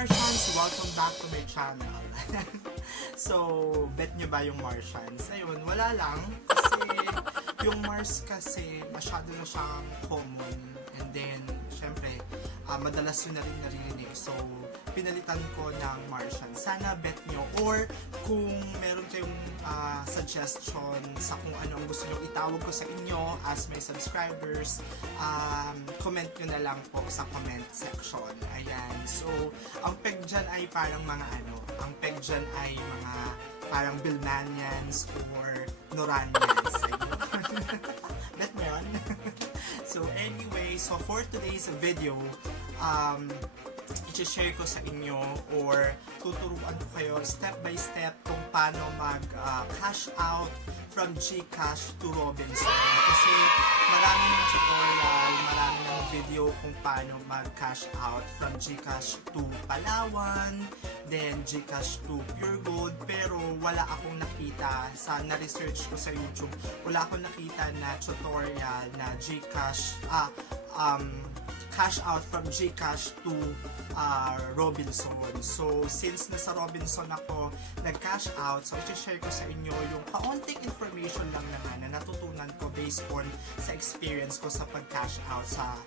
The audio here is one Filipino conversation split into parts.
Martians! Welcome back to my channel. So, bet nyo ba yung Martians? Ayun, wala lang. Kasi, yung Mars kasi, masyado na siyang common. And then, syempre, madalas yun na rin naririnig. So, pinalitan ko ng Martian. Sana bet nyo. Or, kung meron kayong suggestion sa kung ano ang gusto nyo itawag ko sa inyo as my subscribers, comment nyo na lang po sa comment section. Ayan. So, ang peg dyan ay parang mga ang peg dyan ay mga parang Bilmanians or Noranians. Bet mo yun? So, anyway, so for today's video, i-share ko sa inyo or tuturuan ko kayo step by step kung paano mag-cash out from Gcash to Robinson. Kasi maraming tutorial, maraming video kung paano mag-cash out from Gcash to Palawan, then Gcash to Pure Gold, pero wala akong nakita sa na-research ko sa YouTube, wala akong nakita na tutorial na Gcash, cash out from Gcash to Robinson. So, since nasa Robinson ako nag-cash out, so i-share ko sa inyo yung kaunting information lang naman na natutunan ko based on sa experience ko sa pag-cash out sa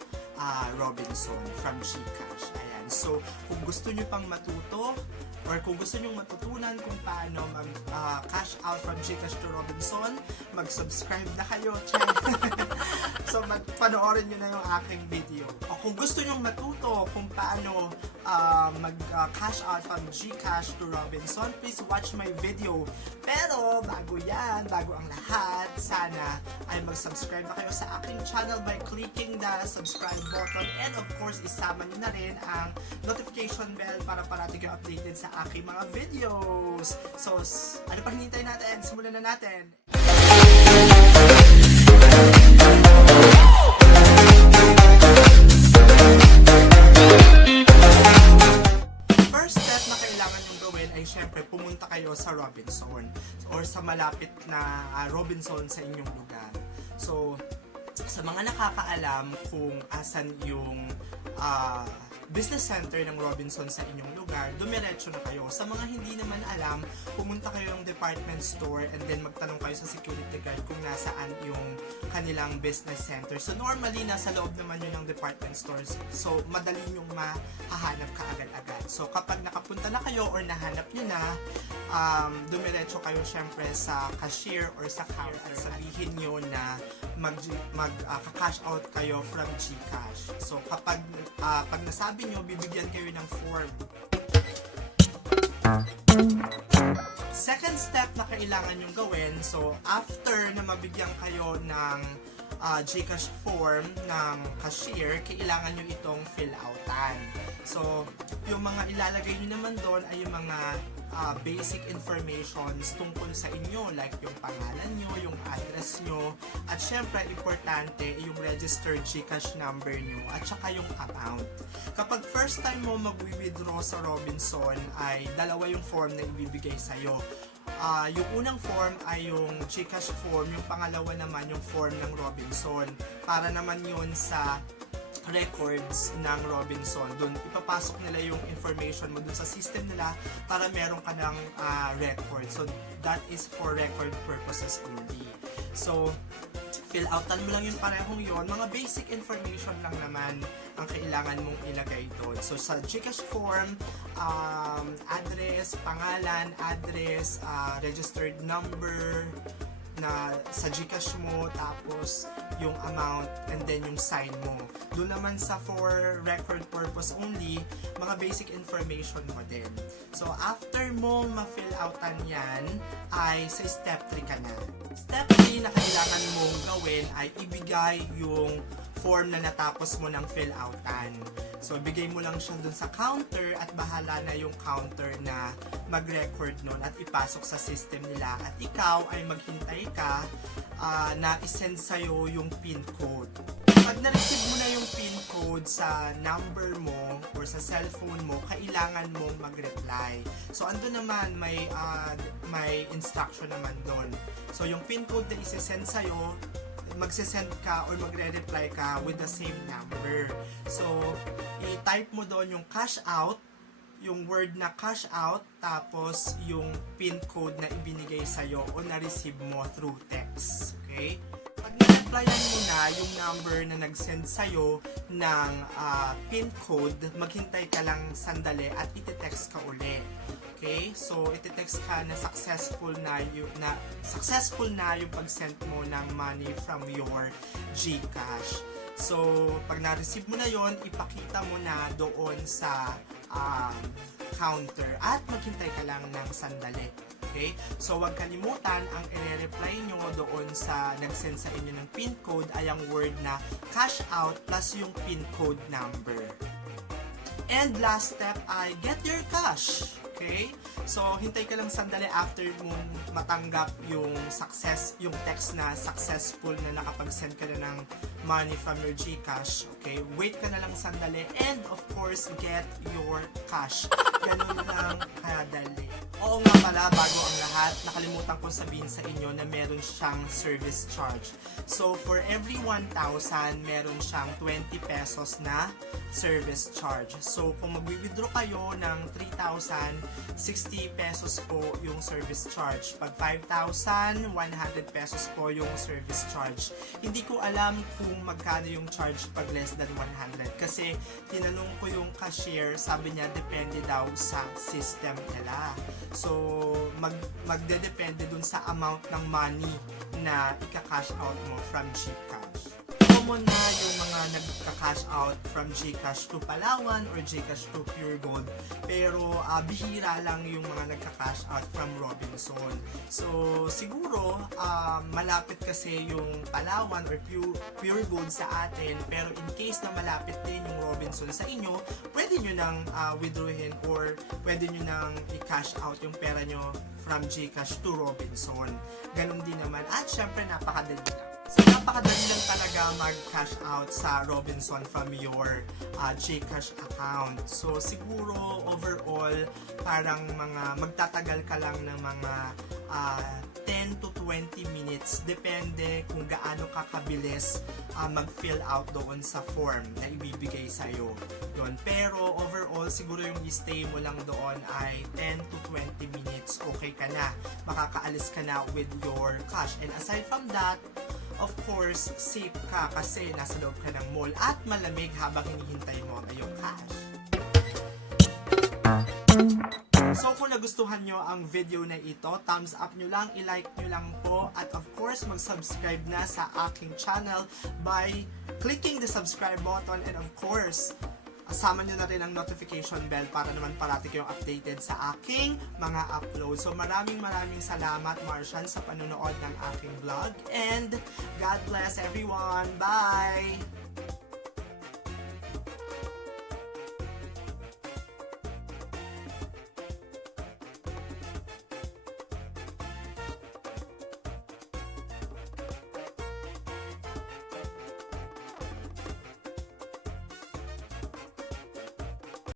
Robinson from Gcash. Ayan. So, kung gusto nyo pang matuto or kung gusto nyo matutunan kung paano mag-cash out from Gcash to Robinson, mag-subscribe na kayo. So, panoorin nyo na yung aking video. O kung gusto nyo matuto kung paano mag-cash out from Gcash to Robinson, please watch my video. Pero, bago yan, bago ang lahat, sana ay mag-subscribe na kayo sa aking channel by clicking the subscribe button. And of course, isama nyo na rin ang notification bell para parati kayo updated sa aking mga videos. So, ano pa hinihintay natin? Simulan na natin! First step na kailangan nyo gawin ay syempre pumunta kayo sa Robinson or sa malapit na Robinson sa inyong lugar. So, sa mga nakakaalam kung asan yung business center ng Robinson sa inyong lugar, dumiretso na kayo. Sa mga hindi naman alam, pumunta kayo ng department store and then magtanong kayo sa security guard kung nasaan yung kanilang business center. So normally, nasa loob naman yun ng department stores. So madali yung mahahanap ka agad-agad. So kapag nakapunta na kayo or nahanap nyo na, dumiretso kayo syempre sa cashier or sa counter at sabihin nyo na mag-cash out kayo from Gcash. So kapag pag nasabi nyo, bibigyan kayo ng form. Second step na kailangan nyong gawin, so after na mabigyan kayo ng Gcash form ng cashier, kailangan nyo itong fill outan. So, yung mga ilalagay nyo naman doon ay yung mga basic informations tungkol sa inyo, like yung pangalan nyo, yung address nyo, at syempre, importante, yung registered Gcash number nyo, at saka yung amount. Kapag first time mo mag-withdraw sa Robinson, ay dalawa yung form na ibibigay sa'yo. Yung unang form ay yung Gcash form, yung pangalawa naman yung form ng Robinson. Para naman yun sa records ng Robinson. Doon ipapasok nila yung information mo dun sa system nila para meron ka ng record. So that is for record purposes only. So fill outan mo lang yung parehong yon. Mga basic information lang naman ang kailangan mong ilagay doon. So sa Gcash form, address, pangalan, address, registered number na sa Gcash mo, tapos yung amount, and then yung sign mo. Doon naman sa for record purpose only, mga basic information mo din. So, after mo ma-fill outan yan, ay sa step 3 ka na. Step 3 na kailangan mong gawin ay ibigay yung form na natapos mo ng fill outan. So, bigay mo lang siya dun sa counter at bahala na yung counter na mag-record nun at ipasok sa system nila. At ikaw ay maghintay ka na isend sa'yo yung PIN code. Pag na-receive mo na yung PIN code sa number mo or sa cellphone mo, kailangan mong mag-reply. So, ando naman, may instruction naman doon. So, yung PIN code na isi-send sa'yo, magsisend ka or magre-reply ka with the same number. So, i-type mo doon yung cash out yung word na cash out, tapos yung PIN code na ibinigay sa'yo o na-receive mo through text. Okay? Pag na-applyan mo na yung number na nag-send sa'yo ng PIN code, maghintay ka lang sandali at iti-text ka uli. Okay? So, iti-text ka na successful na yung pag-send mo ng money from your Gcash. So, pag na-receive mo na yon, ipakita mo na doon sa counter at maghintay ka lang ng sandali. Okay? So, huwag kalimutan, ang i-reply nyo doon sa nag-send sa inyo ng PIN code ay ang word na cash out plus yung PIN code number. And last step ay get your cash. Okay? So, hintay ka lang sandali after mong matanggap yung text na successful na nakapag-send ka na ng money from your Gcash. Okay? Wait ka na lang sandali and of course, get your cash. Ganun lang kadali. Oo nga pala, bago ang lahat, nakalimutan ko sabihin sa inyo na meron siyang service charge. So, for every 1,000, meron siyang 20 pesos na service charge. So, kung mag-withdraw kayo ng 3,000, 60 pesos po yung service charge. Pag 5,000, 100 pesos po yung service charge. Hindi ko alam kung magkano yung charge pag less than 100. Kasi, tinanong ko yung cashier, sabi niya, depende daw sa system nila. So, magdedepende dun sa amount ng money na ika-cash out mo from Gcash. Common na yung mga nagka-cash out from Gcash to Palawan or Gcash to Pure Gold. Pero bihira lang yung mga nagka-cash out from Robinson. So siguro malapit kasi yung Palawan or Pure Gold sa atin. Pero in case na malapit din yung Robinson sa inyo, pwede nyo nang withdrawin or pwede nyo nang i-cash out yung pera nyo from Gcash to Robinson. Ganon din naman. At syempre napakadali lang. So, napakadali lang talaga mag-cash out sa Robinson from your Gcash account. So, siguro overall, parang magtatagal ka lang ng mga 10 to 20 minutes. Depende kung gaano ka kabilis mag-fill out doon sa form na ibibigay sa'yo. Yun. Pero overall, siguro yung stay mo lang doon ay 10 to 20 minutes. Okay ka na. Makakaalis ka na with your cash. And aside from that, of course, safe ka kasi nasa loob ka ng mall at malamig habang hinihintay mo ang iyong cash. So kung nagustuhan nyo ang video na ito, thumbs up nyo lang, i-like nyo lang po at of course mag-subscribe na sa aking channel by clicking the subscribe button and of course kasama nyo na rin ang notification bell para naman parati kayong updated sa aking mga upload. So maraming salamat Martian sa panonood ng aking vlog and God bless everyone. Bye!